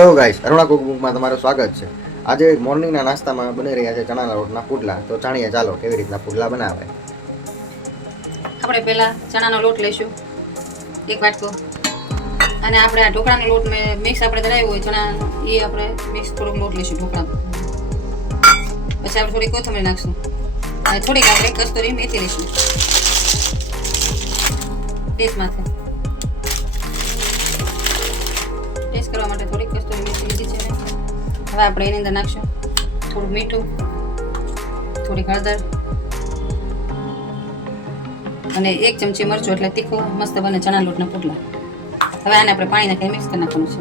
Hello guys, Aruna કુકબુકમાં તમારું સ્વાગત છે. આજે મોર્નિંગના નાસ્તામાં બની રહ્યા છે ચણાના લોટના પુડલા. તો જાણીએ ચાલો કેવી રીતના પુડલા બનાવે. આપણે પહેલા ચણાનો લોટ લઈશું 1 વાટકો, અને આપણે આ ઢોકળાનો લોટ મિક્સ આપણે દળાવ્યો હોય ચણાનો, એ આપણે મિક્સ થોડોક લોટ લઈશું ઢોકળા. પછી આપણે થોડી કોથમરી નાખશું અને થોડીક આપણે કસ્તુરી મેથી લઈશું ટેસ્ટ માટે. ટેસ્ટ કરવા માટે થોડીક કસ્તુરી મેથી લીધી છે. હવે આપણે એની અંદર નાખશું થોડું મીઠું, થોડીક હળદર અને 1 ચમચી મરચું, એટલે તીખો મસ્ત બને ચણા લોટના પુડલા. હવે આને આપણે પાણી નાખીને મિક્સ કરી નાખવાનું છે.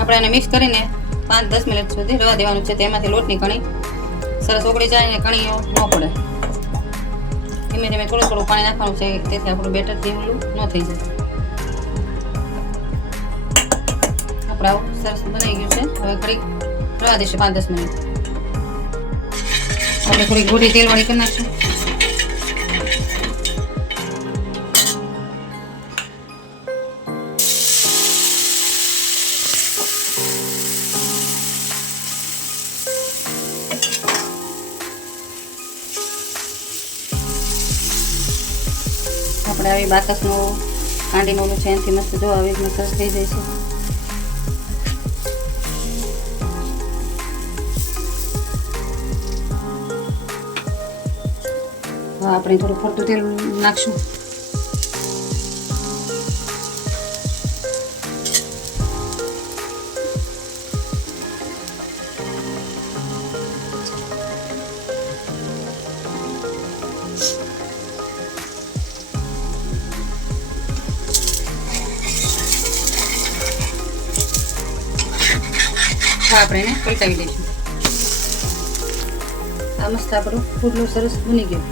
આપણે આને મિક્સ કરીને 5-10 મિનિટ સુધી રવા દેવાનું છે. તેમાંથી લોટની કણી સરસ ઓગળી જાય અને કણીઓ ન પડે. ધીમે ધીમે થોડું થોડું પાણી નાખવાનું છે, તેથી આપણું બેટર ઢીમલું ન થઈ જાય. આપણે આવું સરસ બનાવી ગયું છે. હવે ઘડીક રવા દઈશું 5-10 મિનિટ. આપણે થોડી ગોળી તેલવાળી કરી નાખશું. આપણે આવી બાકસનું કાંડીનું ઓલું છે એનાથી મસ્ત જો આવી રીતના સરસ થઈ જાય છે. હવે આપણે થોડું ફરતું તેલ નાખશું. આપણે એને પલટાવી દઈશું. આ મસ્ત આપણું પુડલું સરસ બની ગયું.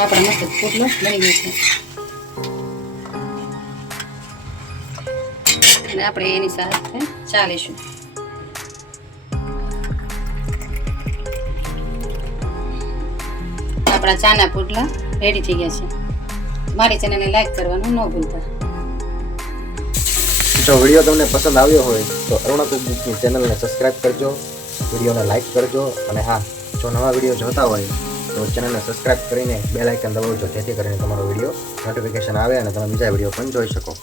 આપણે મસ્ત પુડલું બની ગયું છે. અને આપણે એની સાથે ચા લઈશું. આપણા ચાના પુડલા રેડી થઈ ગયા છે. મારી ચેનલને લાઈક કરવાનું ન ભૂલતા. જો વિડીયો તમને પસંદ આવ્યો હોય તો અરુણા કુકબુકની ચેનલને સબસ્ક્રાઇબ કરજો, વિડીયોને લાઈક કરજો, અને હા, જો નવા વિડીયો જોતા હોય તો ચેનલને સબસ્ક્રાઇબ કરીને બેલ આઇકન દબાવજો, જેથી કરીને તમારો વિડીયો નોટિફિકેશન આવે અને તમે બીજા વિડીયો પણ જોઈ શકો.